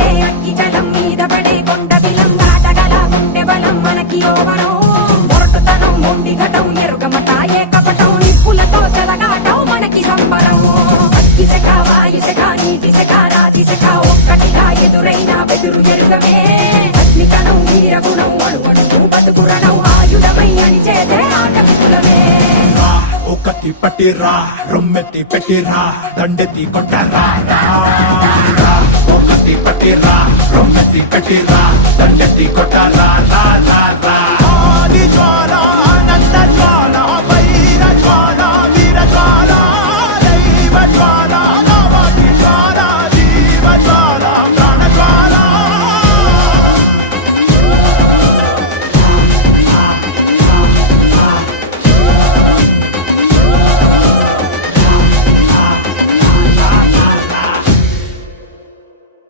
పడే అగ్గి జలం మీద పడే కొండ బిలం దాటగల గుండె బలం మనకి యోవనం మొరటుతనం మొండి ఘటం ఎరుగమట ఏ కపటం నిప్పులతో చెలగాటం మనకి సంబరం అగ్గి శక వాయు శక నీటి శక రాతి శక ఒక్కటిగా ఎదురైన బెదురు ఎరుగమే అగ్నికణం వీరగుణం అణువణువు బతుకురణం ఆయుధమై అని చేసే ఆటవికులమే ఒకటి పట్టిరా రొమ్మెత్తి పెట్టిరా దండెత్తి కొట్టరా ఒకటి పట్టిరా రొమ్మెత్తి పెట్టిరా దండెత్తి కొట్టరా రా రా రా